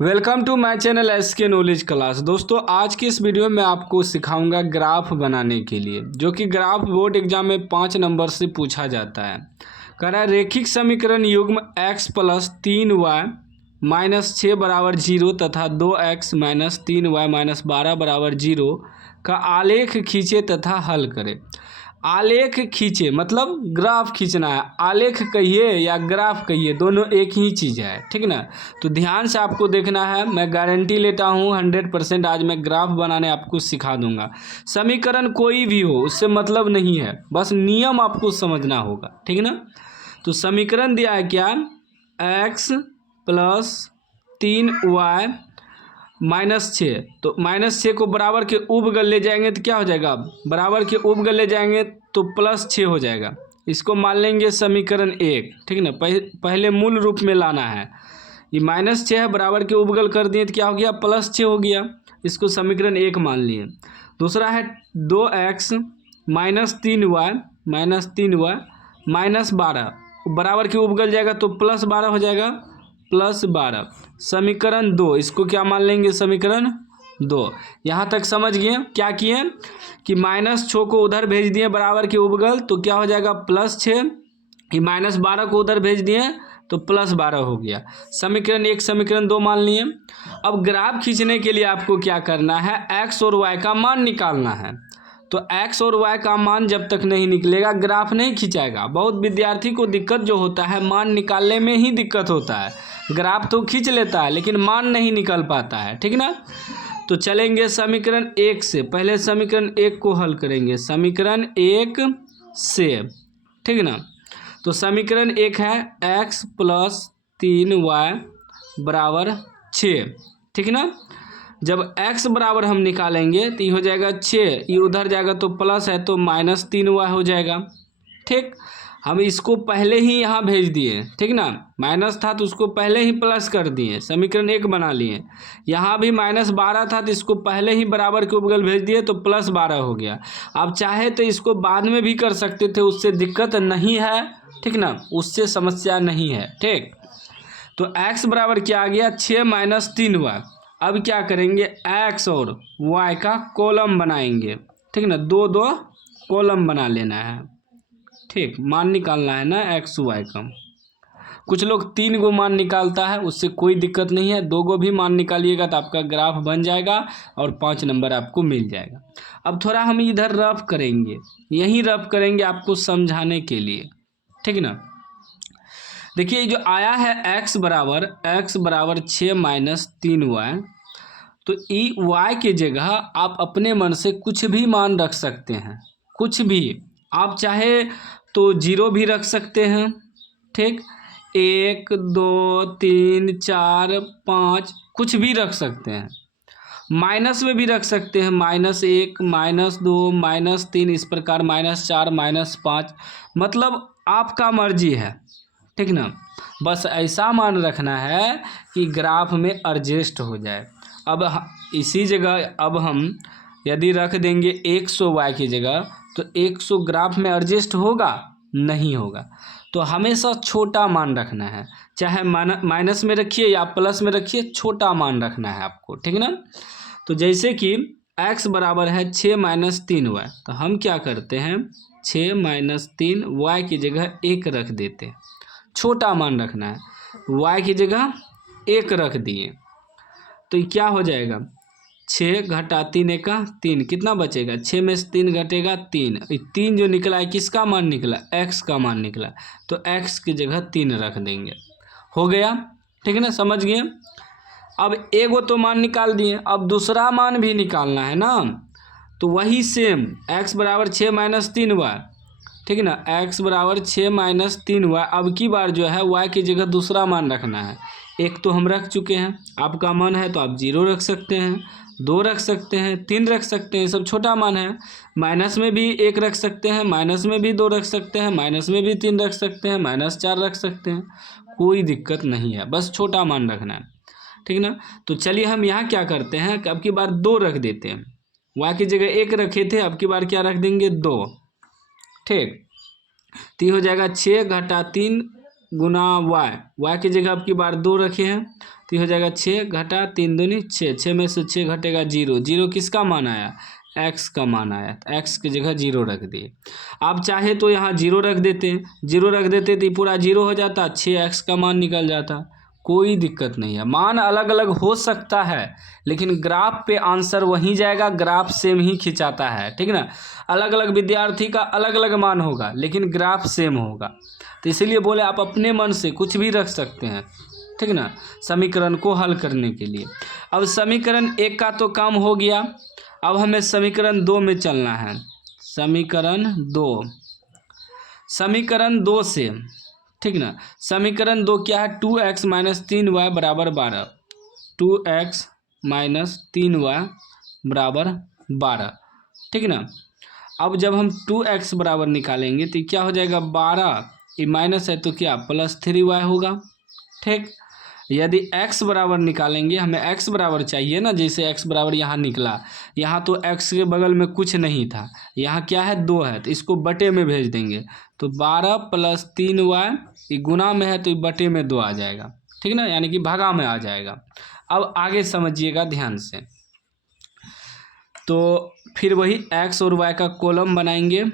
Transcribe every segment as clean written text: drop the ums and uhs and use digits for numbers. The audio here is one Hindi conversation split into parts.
Welcome to my channel SK knowledge class. दोस्तों आज की इस वीडियो में आपको सिखाऊंगा ग्राफ बनाने के लिए, जो कि ग्राफ बोर्ड एग्जाम में 5 नंबर से पूछा जाता है। कह रहा है रेखिक समीकरण युग्म x प्लस 3y माइनस 6 बराबर 0 तथा 2x माइनस 3y माइनस 12 बराबर 0 का आलेख खींचे तथा हल करें। आलेख खींचे मतलब ग्राफ खींचना है। आलेख कहिए या ग्राफ कहिए, दोनों एक ही चीज़ है, ठीक ना। तो ध्यान से आपको देखना है। मैं गारंटी लेता हूँ 100% आज मैं ग्राफ बनाने आपको सिखा दूंगा। समीकरण कोई भी हो उससे मतलब नहीं है, बस नियम आपको समझना होगा, ठीक ना। तो समीकरण दिया है क्या, x प्लस 3y माइनस 6। तो माइनस 6 को बराबर के उपगल ले जाएंगे तो क्या हो जाएगा, बराबर के उपगल ले जाएंगे तो प्लस 6 हो जाएगा। इसको मान लेंगे समीकरण 1, ठीक ना। पहले मूल रूप में लाना है। ये माइनस 6 है, बराबर के उपगल कर दिए तो क्या हो गया, प्लस 6 हो गया। इसको समीकरण 1 मान लिए। दूसरा है 2x माइनस 3y माइनस 12, बराबर के उपगल जाएगा तो प्लस 12 हो जाएगा, प्लस 12। समीकरण 2, इसको क्या मान लेंगे, समीकरण 2। यहाँ तक समझ गए। क्या किए कि माइनस 6 को उधर भेज दिए बराबर के उपगल तो क्या हो जाएगा, प्लस 6। ये माइनस 12 को उधर भेज दिए तो प्लस 12 हो गया। समीकरण 1 समीकरण 2 मान लिए। अब ग्राफ खींचने के लिए आपको क्या करना है, एक्स और वाई का मान निकालना है। तो x और y का मान जब तक नहीं निकलेगा ग्राफ नहीं खिंचाएगा। बहुत विद्यार्थी को दिक्कत जो होता है, मान निकालने में ही दिक्कत होता है। ग्राफ तो खींच लेता है लेकिन मान नहीं निकल पाता है, ठीक ना। तो चलेंगे समीकरण 1 से। पहले समीकरण 1 को हल करेंगे, समीकरण 1 से, ठीक ना। तो समीकरण 1 है x प्लस 3y बराबर 6, ठीक ना। जब x बराबर हम निकालेंगे तो ये हो जाएगा 6, ये उधर जाएगा तो प्लस है तो माइनस 3y हो जाएगा, ठीक। हम इसको पहले ही यहाँ भेज दिए, ठीक ना। माइनस था तो उसको पहले ही प्लस कर दिए, समीकरण 1 बना लिए। यहाँ भी माइनस 12 था तो इसको पहले ही बराबर के उपगल भेज दिए तो प्लस 12 हो गया। आप चाहे तो इसको बाद में भी कर सकते थे, उससे दिक्कत नहीं है, ठीक ना, उससे समस्या नहीं है, ठीक। तो x बराबर क्या आ गया, 6 माइनस 3y। अब क्या करेंगे, x और y का कॉलम बनाएंगे, ठीक ना। 2 कॉलम बना लेना है, ठीक। मान निकालना है ना x y का। कुछ लोग 3 गो मान निकालता है, उससे कोई दिक्कत नहीं है। 2 गो भी मान निकालिएगा तो आपका ग्राफ बन जाएगा और 5 नंबर आपको मिल जाएगा। अब थोड़ा हम इधर रफ करेंगे, यहीं रफ करेंगे आपको समझाने के लिए, ठीक ना। देखिए जो आया है x बराबर 6 माइनस 3y, तो ई y के जगह आप अपने मन से कुछ भी मान रख सकते हैं, कुछ भी। आप चाहे तो 0 भी रख सकते हैं, ठीक। 1 2 3 4 5 कुछ भी रख सकते हैं। माइनस में भी रख सकते हैं, -1 -2 -3, इस प्रकार -4 -5, मतलब आपका मर्जी है, ठीक ना। बस ऐसा मान रखना है कि ग्राफ में एडजस्ट हो जाए। अब इसी जगह अब हम यदि रख देंगे 100 y की जगह तो 100 ग्राफ में एडजस्ट होगा, नहीं होगा। तो हमेशा छोटा मान रखना है, चाहे माइनस में रखिए या प्लस में रखिए, छोटा मान रखना है आपको, ठीक ना। तो जैसे कि x बराबर है 6 माइनस 3y, तो हम क्या करते हैं, 6 माइनस 3 y की जगह 1 रख देते हैं। छोटा मान रखना है, y की जगह 1 रख दिए तो ये क्या हो जाएगा, 6 घटा 3 एका 3, कितना बचेगा, 6 में से 3 घटेगा 3। 3 जो निकला है किसका मान निकला, x का मान निकला, तो x की जगह 3 रख देंगे, हो गया, ठीक है ना, समझ गए। अब एगो तो मान निकाल दिए, अब दूसरा मान भी निकालना है ना। तो वही सेम x बराबर 6 माइनस 3y, ठीक है ना। x बराबर 6 माइनस 3y। अब की बार जो है y की जगह दूसरा मान रखना है। 1 तो हम रख चुके हैं, आपका मन है तो आप 0 रख सकते हैं, 2 रख सकते हैं, 3 रख सकते हैं, सब छोटा मान है। माइनस में भी 1 रख सकते हैं, माइनस में भी 2 रख सकते हैं, माइनस में भी 3 रख सकते हैं, -4 रख सकते हैं, कोई दिक्कत नहीं है, बस छोटा मान रखना है, ठीक ना। तो चलिए हम यहाँ क्या करते हैं कि अब की बार 2 रख देते हैं। y की जगह 1 रखे थे, अब की बार क्या रख देंगे, 2, ठीक। तो हो जाएगा 6 घटा 3 गुना y की जगह अब की बार 2 रखे हैं तो ये हो जाएगा 6 घटा 3 दूनी 6, 6 में से 6 घटेगा 0, 0 किसका मान आया, x का मान आया, तो x की जगह 0 रख दिए। आप चाहे तो यहाँ 0 रख देते, 0 रख देते तो ये पूरा 0 हो जाता, 6x का मान निकल जाता, कोई दिक्कत नहीं है। मान अलग अलग हो सकता है लेकिन ग्राफ पे आंसर वहीं जाएगा, ग्राफ सेम ही खिंचाता है, ठीक ना। अलग अलग विद्यार्थी का अलग अलग मान होगा लेकिन ग्राफ सेम होगा, तो इसीलिए बोले आप अपने मन से कुछ भी रख सकते हैं, ठीक ना, समीकरण को हल करने के लिए। अब समीकरण 1 का तो काम हो गया, अब हमें समीकरण 2 में चलना है। समीकरण 2 से, ठीक ना, समीकरण 2 क्या है, 2x - 3y = 12, 2x - 3y = 12, ठीक ना। अब जब हम 2x बराबर निकालेंगे तो क्या हो जाएगा, 12, ये माइनस है तो क्या +3y होगा, ठीक। यदि x बराबर निकालेंगे, हमें x बराबर चाहिए ना, जैसे x बराबर यहाँ निकला, यहाँ तो x के बगल में कुछ नहीं था, यहाँ क्या है 2 है, तो इसको बटे में भेज देंगे, तो 12 + 3y, ये गुना में है तो ये बटे में 2 आ जाएगा, ठीक ना, यानी कि भागा में आ जाएगा। अब आगे समझिएगा ध्यान से, तो फिर वही x और y का कॉलम बनाएंगे,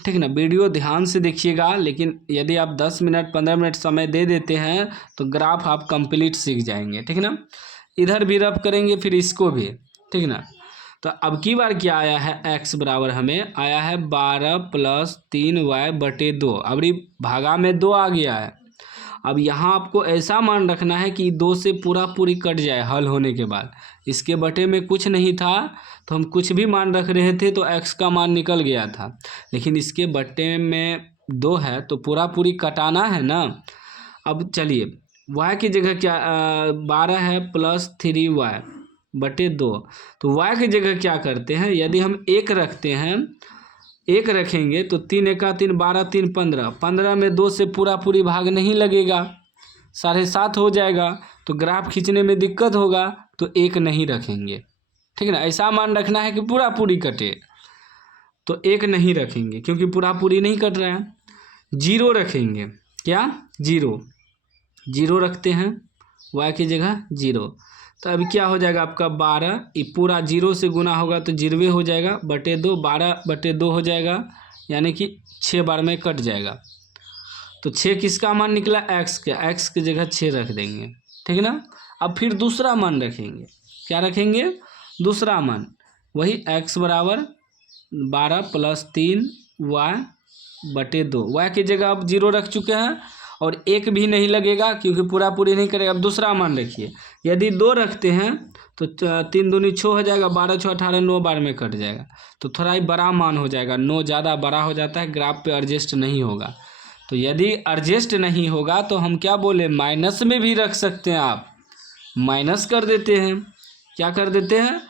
ठीक ना। वीडियो ध्यान से देखिएगा, लेकिन यदि आप 10 मिनट 15 मिनट समय दे देते हैं तो ग्राफ आप कंप्लीट सीख जाएंगे, ठीक ना। इधर भी रफ करेंगे फिर इसको भी, ठीक ना। तो अब की बार क्या आया है, x बराबर हमें आया है 12 + 3y/2, अब ये भागा में 2 आ गया है। अब यहाँ आपको ऐसा मान रखना है कि 2 से पूरी कट जाए हल होने के बाद, इसके बटे में कुछ नहीं था तो हम कुछ भी मान रख रहे थे तो x का मान निकल गया था, लेकिन इसके बटे में 2 है तो पूरी कटाना है ना। अब चलिए y की जगह क्या 12 है + 3y/2, तो y की जगह क्या करते हैं, यदि हम 1 रखते हैं, 1 रखेंगे तो 3 × 3 = 12, 3 × 15, 15 में 2 से पूरी भाग नहीं लगेगा, 7.5 हो जाएगा, तो ग्राफ खींचने में दिक्कत होगा, तो 1 नहीं रखेंगे, ठीक ना। ऐसा मान रखना है कि पूरी कटे, तो 1 नहीं रखेंगे क्योंकि पूरी नहीं कट रहा है। 0 रखेंगे, क्या 0 रखते हैं, y की जगह 0, तो अभी क्या हो जाएगा आपका 12, ये पूरा 0 से गुना होगा तो 0 हो जाएगा, /2, 12/2 हो जाएगा, यानी कि 6 बार में कट जाएगा। तो 6 किसका मान निकला, x की जगह 6 रख देंगे, ठीक ना। अब फिर दूसरा मान रखेंगे, क्या रखेंगे, दूसरा मान वही x बराबर 12 + 3y/2, y की जगह आप 0 रख चुके हैं और 1 भी नहीं लगेगा क्योंकि पूरी नहीं करेगा। अब दूसरा मान रखिए, यदि 2 रखते हैं तो 3 दूनी 6 हो जाएगा, 12 × 6 = 18, 9 बार में कट जाएगा, तो थोड़ा ही बड़ा मान हो जाएगा, 9 ज़्यादा बड़ा हो जाता है, ग्राफ पे एडजस्ट नहीं होगा। तो यदि एडजस्ट नहीं होगा तो हम क्या बोले, माइनस में भी रख सकते हैं, आप माइनस कर देते हैं, क्या कर देते हैं,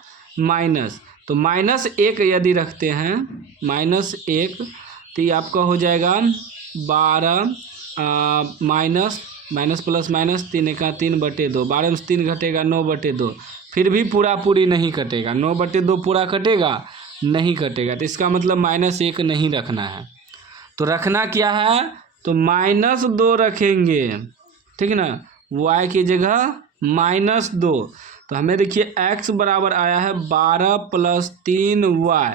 माइनस। तो -1 यदि रखते हैं, -1, तो ये आपका हो जाएगा 12 माइनस प्लस माइनस 3 × 3/2, 12 में से 3 घटेगा 9/2, फिर भी पूरी नहीं कटेगा, 9/2 पूरा कटेगा नहीं कटेगा, तो इसका मतलब -1 नहीं रखना है। तो रखना क्या है, तो -2 रखेंगे, ठीक ना, y की जगह -2। तो हमें देखिए x बराबर आया है 12 + 3y,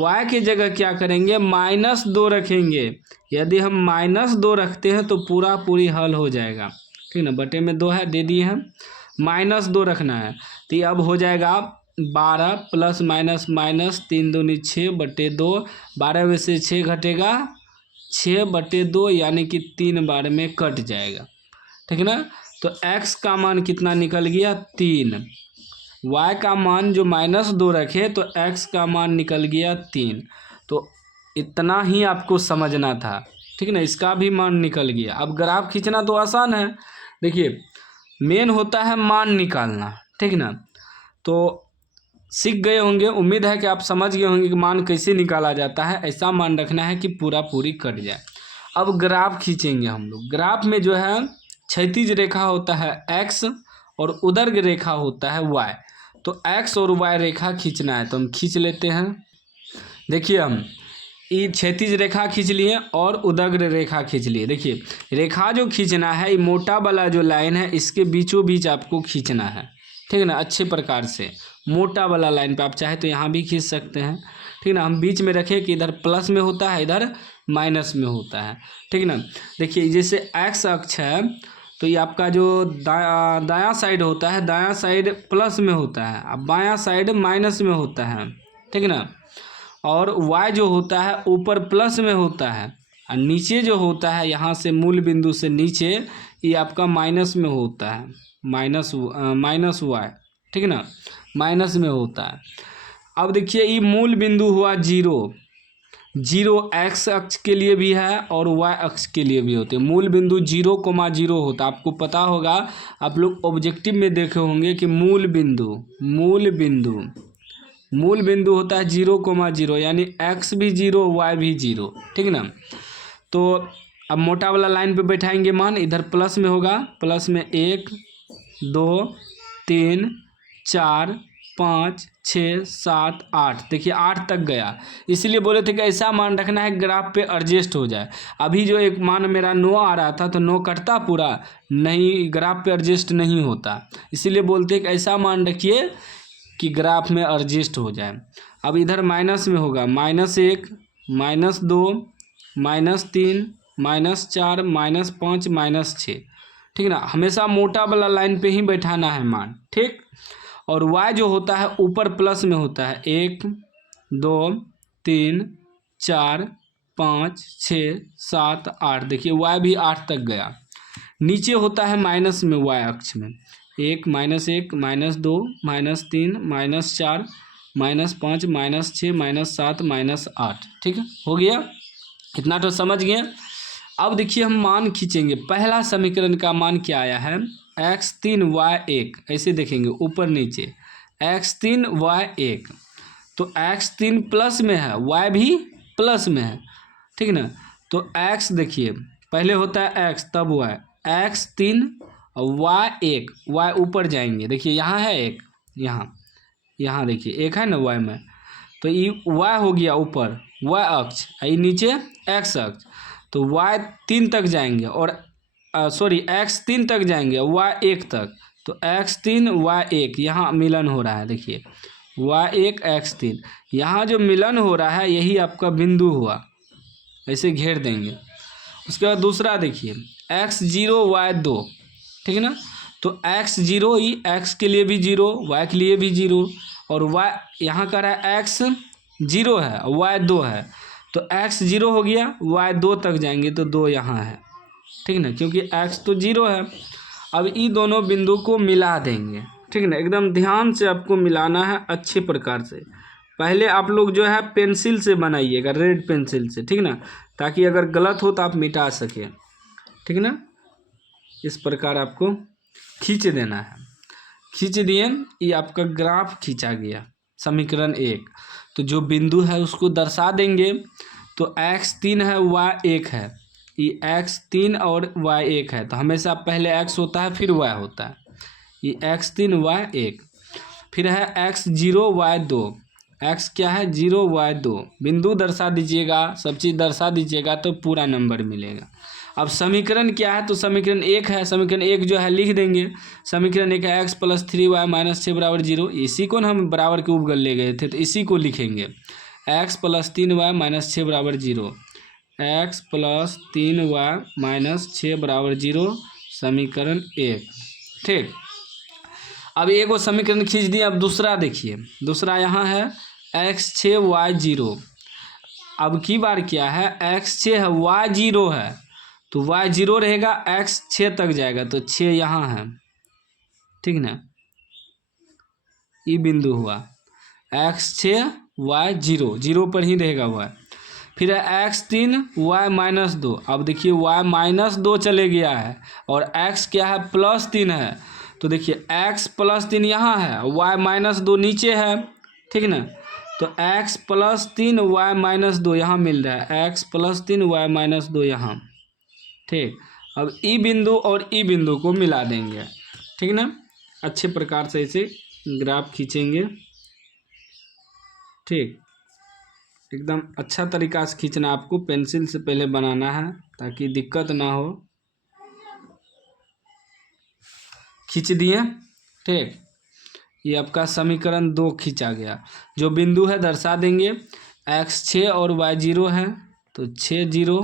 y की जगह क्या करेंगे, -2 रखेंगे। यदि हम -2 रखते हैं तो पूरी हल हो जाएगा, ठीक ना, बटे में 2 है दे दिए हैं, -2 रखना है, तो ये अब हो जाएगा 12 + माइनस 3 दूनी 6/2, 12 में से 6 घटेगा 6/2, यानी कि 3 बार में कट जाएगा, ठीक ना। तो x का मान कितना निकल गया, 3, y का मान जो -2 रखे तो x का मान निकल गया 3, तो इतना ही आपको समझना था, ठीक ना, इसका भी मान निकल गया। अब ग्राफ खींचना तो आसान है, देखिए मेन होता है मान निकालना, ठीक ना। तो सीख गए होंगे, उम्मीद है कि आप समझ गए होंगे कि मान कैसे निकाला जाता है। ऐसा मान रखना है कि पूरी कट जाए। अब ग्राफ खींचेंगे हम लोग, ग्राफ में जो है क्षैतिज रेखा होता है x और उदर्ग रेखा होता है y, तो x और y रेखा खींचना है, तो हम खींच लेते हैं। देखिए हम ये क्षैतिज रेखा खींच लिए और उदग्र रेखा खींच लिए। देखिए रेखा जो खींचना है, ये मोटा वाला जो लाइन है इसके बीचों बीच आपको खींचना है, ठीक है ना, अच्छे प्रकार से मोटा वाला लाइन पे। आप चाहे तो यहाँ भी खींच सकते हैं, ठीक है ना। हम बीच में रखें कि इधर प्लस में होता है, इधर माइनस में होता है, ठीक है ना। देखिए जैसे एक्स अक्ष है तो ये आपका जो दायां साइड होता है, दायां साइड प्लस में होता है, अब बायां साइड माइनस में होता है, ठीक है ना। और y जो होता है ऊपर प्लस में होता है, और नीचे जो होता है यहाँ से मूल बिंदु से नीचे ये आपका माइनस में होता है, माइनस y, ठीक है ना, माइनस में होता है। अब देखिए ये मूल बिंदु हुआ जीरो, जीरो एक्स अक्ष के लिए भी है और वाई अक्ष के लिए भी होते हैं। मूल बिंदु 0,0 होता है, आपको पता होगा, आप लोग ऑब्जेक्टिव में देखे होंगे कि मूल बिंदु होता है 0,0, यानी एक्स भी 0 वाई भी 0, ठीक है ना। तो अब मोटा वाला लाइन पे बैठाएंगे मान, इधर प्लस में होगा, प्लस में 1 2 3 4 5 6 7 8, देखिए 8 तक गया। इसलिए बोले थे कि ऐसा मान रखना है ग्राफ पे एडजस्ट हो जाए। अभी जो एक मान मेरा 9 आ रहा था तो 9 कटता पूरा नहीं, ग्राफ पे एडजस्ट नहीं होता, इसीलिए बोलते हैं कि ऐसा मान रखिए कि ग्राफ में एडजस्ट हो जाए। अब इधर माइनस में होगा, -1 -2 -3 -4 -5 -6, ठीक है ना। हमेशा मोटा वाला लाइन पे ही बैठाना है मान, ठीक। और y जो होता है ऊपर प्लस में होता है, 1 2 3 4 5 6 7 8, देखिए y भी 8 तक गया। नीचे होता है माइनस में y अक्ष में, 1 -1 -2 -3 -4 -5 -6 -7 -8, ठीक है, हो गया। इतना तो समझ गए। अब देखिए हम मान खींचेंगे। पहला समीकरण का मान क्या आया है, x3 y1, ऐसे देखेंगे ऊपर नीचे, x3 y1, तो x3 प्लस में है, y भी प्लस में है, ठीक है ना। तो x देखिए पहले होता है x तब y, x3 और y1, y ऊपर जाएंगे, देखिए यहाँ है एक, यहाँ देखिए एक है ना y में, तो ये y हो गया ऊपर y अक्ष, ये नीचे x अक्ष, तो y3 तक जाएंगे और x3 तक जाएंगे y1 तक, तो x3 y1 यहाँ मिलन हो रहा है, देखिए y1 x3, यहाँ जो मिलन हो रहा है यही आपका बिंदु हुआ, ऐसे घेर देंगे। उसके बाद दूसरा देखिए x0 y2, ठीक है ना। तो x0 ही x के लिए भी 0, y के लिए भी 0, और y यहाँ का रहा है x0 है y2 है, तो x0 हो गया, y2 तक जाएंगे तो 2 यहाँ है, ठीक है ना, क्योंकि x तो 0 है। अब ये दोनों बिंदु को मिला देंगे, ठीक है ना, एकदम ध्यान से आपको मिलाना है अच्छे प्रकार से। पहले आप लोग जो है पेंसिल से बनाइएगा, रेड पेंसिल से, ठीक है ना, ताकि अगर गलत हो तो आप मिटा सके, ठीक है ना। इस प्रकार आपको खींच देना है, खींच दिए, ये आपका ग्राफ खींचा गया समीकरण 1। तो जो बिंदु है उसको दर्शा देंगे, तो x3 है y1 है, ये x3 और y1 है, तो हमेशा पहले x होता है फिर y होता है, ये x3 y1, फिर है x0 y2, x क्या है 0 y2, बिंदु दर्शा दीजिएगा, सब चीज़ दर्शा दीजिएगा तो पूरा नंबर मिलेगा। अब समीकरण क्या है, तो समीकरण 1 है, समीकरण 1 जो है लिख देंगे, समीकरण 1 है x + 3y - 6 = 0, इसी को हम बराबर के उपगल ले गए थे, तो इसी को लिखेंगे, x + 3y - 6 = 0, x + 3y - 6 = 0, समीकरण 1, ठीक। अब एगो समीकरण खींच दिए। अब दूसरा देखिए, दूसरा यहाँ है x6 y0, अब की बार क्या है, x6 है y0 है, तो y0 रहेगा, x 6 तक जाएगा, तो 6 यहाँ है, ठीक ना, ये बिंदु हुआ x6 y0, 0 पर ही रहेगा y। फिर है x3 y - 2, अब देखिए y - 2 चले गया है और x क्या है +3 है, तो देखिए x +3 यहाँ है, y - 2 नीचे है, ठीक ना, तो x +3 y - 2 यहाँ मिल रहा है, x +3 y - 2 यहाँ, ठीक। अब ई बिंदु और ई बिंदु को मिला देंगे, ठीक ना, अच्छे प्रकार से इसे ग्राफ खींचेंगे, ठीक। एकदम अच्छा तरीका से खींचना, आपको पेंसिल से पहले बनाना है ताकि दिक्कत ना हो। खींच दिए, ठीक। ये आपका समीकरण 2 खींचा गया। जो बिंदु है दर्शा देंगे, x 6 और y 0 है तो 6 0।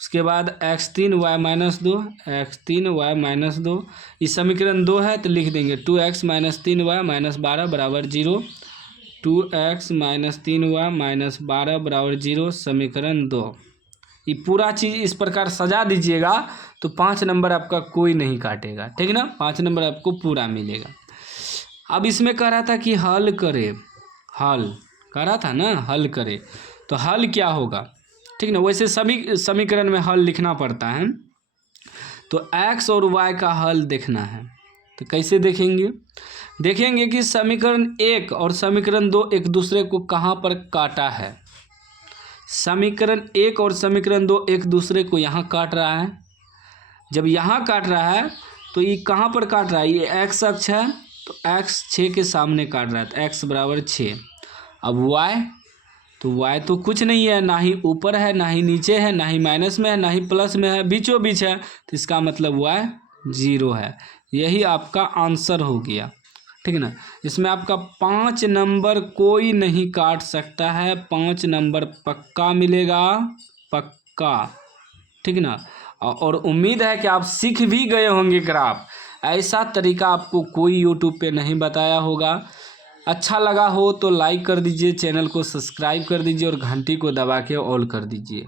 उसके बाद x3 y - 2, x3 y - 2। इस समीकरण 2 है तो लिख देंगे 2x - 3y - 12 बराबर 0। 2x - 3y - 12 बराबर 0, समीकरण 2। ये पूरा चीज़ इस प्रकार सजा दीजिएगा तो 5 नंबर आपका कोई नहीं काटेगा, ठीक ना। 5 नंबर आपको पूरा मिलेगा। अब इसमें कह रहा था कि हल करे, हल कह रहा था ना, हल करे। तो हल क्या होगा, ठीक ना। वैसे सभी समीकरण में हल लिखना पड़ता है। तो x और y का हल देखना है तो कैसे देखेंगे, देखेंगे कि समीकरण 1 और समीकरण 2 एक दूसरे को कहाँ पर काटा है। समीकरण 1 और समीकरण 2 एक दूसरे को यहाँ काट रहा है। जब यहाँ काट रहा है तो ये कहाँ पर काट रहा है, ये x अक्ष है तो x 6 के सामने काट रहा है तो x बराबर 6। अब y, तो y तो कुछ नहीं है, ना ही ऊपर है ना ही नीचे है, ना ही माइनस में है ना ही प्लस में है, बीचों बीच है। तो इसका मतलब y 0 है। यही आपका आंसर हो गया, ठीक ना। इसमें आपका 5 नंबर कोई नहीं काट सकता है, 5 नंबर पक्का मिलेगा, पक्का, ठीक ना। और उम्मीद है कि आप सीख भी गए होंगे ग्राफ। ऐसा तरीका आपको कोई यूट्यूब पे नहीं बताया होगा। अच्छा लगा हो तो लाइक कर दीजिए, चैनल को सब्सक्राइब कर दीजिए और घंटी को दबा के ऑल कर दीजिए।